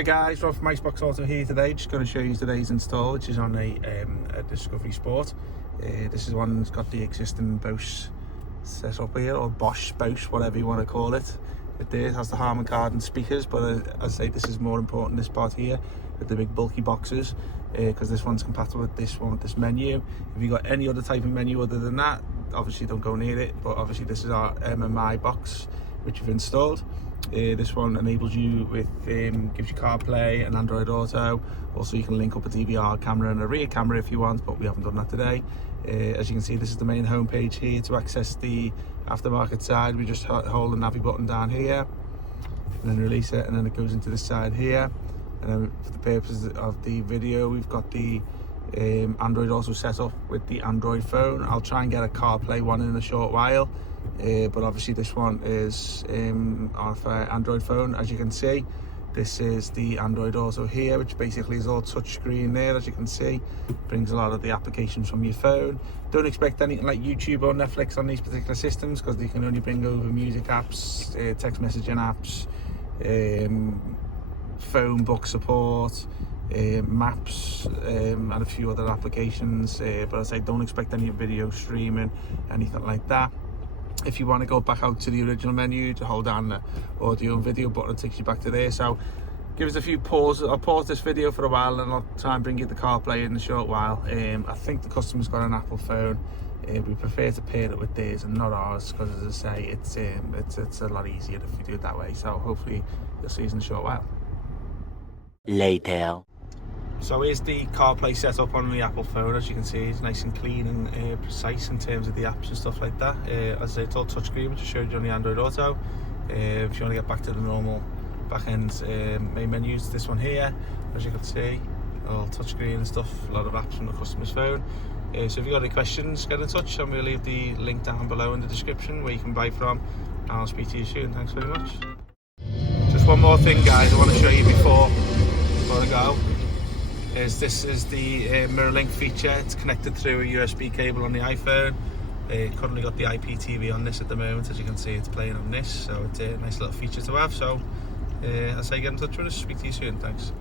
Hi guys, Rob from Icebox Auto here today. Just going to show you today's install, which is on a Discovery Sport. This is one that's got the existing Bosch set up here, or Bosch, whatever you want to call it. It has the Harman Kardon speakers, but as I say, this is more important, this part here, with the big bulky boxes, because this one's compatible with this one, with this menu. If you've got any other type of menu other than that, obviously don't go near it, but obviously this is our MMI box, which we've installed. This one enables you with, gives you CarPlay and Android Auto. Also you can link up a DVR camera and a rear camera if you want, but we haven't done that today. As you can see, this is the main home page here. To access the aftermarket side, we just hold the Navi button down here and then release it, and then it goes into this side here. And then for the purposes of the video, we've got the Android also set up with the Android phone. I'll try and get a CarPlay one in a short while, but obviously this one is on Android phone. As you can see, this is the Android Auto here, which basically is all touchscreen there. As you can see, brings a lot of the applications from your phone. Don't expect anything like YouTube or Netflix on these particular systems, because they can only bring over music apps, text messaging apps, phone book support, maps, and a few other applications, but I say don't expect any video streaming, anything like that. If you want to go back out to the original menu, to hold down the audio and video button, it takes you back to there. So give us a few pauses. I'll pause this video for a while and I'll try and bring you the CarPlay in a short while. I think the customer's got an Apple phone. We prefer to pair it with theirs and not ours, because as I say, it's a lot easier if we do it that way. So hopefully you'll see us in a short while. Later. So here's the CarPlay setup on the Apple phone. As you can see, it's nice and clean and precise in terms of the apps and stuff like that. As I say, it's all touchscreen, which I showed you on the Android Auto. If you want to get back to the normal back-end main menus, this one here, as you can see, all touchscreen and stuff, a lot of apps from the customer's phone. So if you've got any questions, get in touch. I'm going to leave the link down below in the description where you can buy from, and I'll speak to you soon. Thanks very much. Just one more thing, guys, I want to show you before I go. This is the mirror link feature. It's connected through a USB cable on the iPhone. Currently got the IPTV on this at the moment. As you can see, it's playing on this, so it's a nice little feature to have. So as I say, get in touch with us, speak to you soon. Thanks.